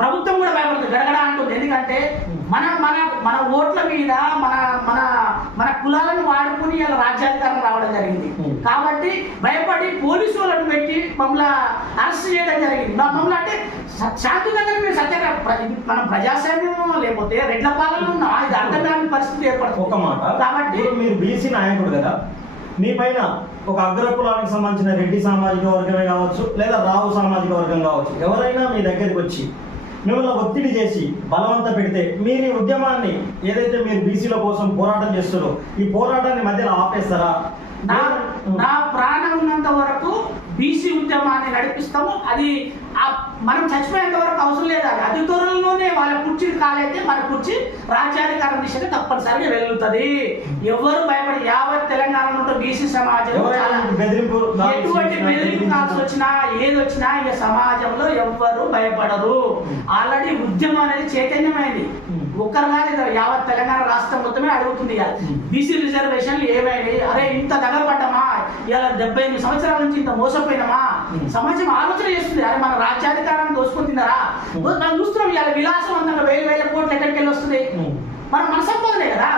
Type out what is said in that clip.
ప్రభుత్వం కూడా భయపడుతుంది, గడగడ అంటుంది. ఎందుకంటే మన మన మన ఓట్ల మీద మన మన మన కులాలను వాడుకుని ఇలా రాజ్యాధికారం రావడం జరిగింది. కాబట్టి భయపడి పోలీసు వాళ్ళని పెట్టి మమ్మల్ని అరెస్ట్ చేయడం జరిగింది. మమ్మల్ని అంటే శాంతియుతంగా మీరు సత్యంగా మనం ప్రజాస్వామ్యం లేకపోతే రెడ్ల పాలన ఉన్నాం, ఇది అర్థం కాని పరిస్థితి ఏర్పడుతుంది. ఒక మాట, కాబట్టి మీరు బీసీ నాయకుడు కదా, మీ పైన ఒక అగ్రకులానికి సంబంధించిన రెడ్డి సామాజిక వర్గమే కావచ్చు లేదా రావు సామాజిక వర్గం కావచ్చు, ఎవరైనా మీ దగ్గరికి వచ్చి మిమ్మల్ని ఒత్తిడి చేసి బలవంత పెడితే మీరు ఈ ఉద్యమాన్ని ఏదైతే మీరు బీసీల కోసం పోరాటం చేస్తారో ఈ పోరాటాన్ని మధ్యలో ఆపేస్తారా? నా ప్రాణం ఉన్నంత వరకు బీసీ ఉద్యమాన్ని నడిపిస్తాము. అది మనం చచ్చిపోయేంత వరకు అవసరం లేదు. అది అతి త్వరలోనే వాళ్ళ కుర్చీ కాలైతే మన కుర్చీ రాజ్యాధికారం దిశగా తప్పనిసరిగా వెళ్తుంది. ఎవరు భయపడి యావత్ తెలంగాణలో బీసీ సమాజం ఎటువంటి బెదిరింపు కాల్సి వచ్చినా ఏది వచ్చినా ఇక సమాజంలో ఎవ్వరు భయపడరు. ఆల్రెడీ ఉద్యమం అనేది చైతన్యమైంది. ఒక్కరు కాదు, యావత్ తెలంగాణ రాష్ట్రం మొత్తమే అడుగుతుంది. బీసీ రిజర్వేషన్లు ఏమైనాయి, అరే ఇంత దగ్గరపడ్డామా, ఇలా 78 సంవత్సరాల నుంచి ఇంత మోసపోయినామా, సమాజం ఆలోచన చేస్తుంది. అరే మన రాజ్యాధికారాన్ని దోసుకుంటున్నారా, మనం చూస్తున్నాం ఇవాళ విలాసవంతంగా వేల కోట్లు ఎక్కడికి వెళ్ళి వస్తుంది. మన సంపాదనే కదా.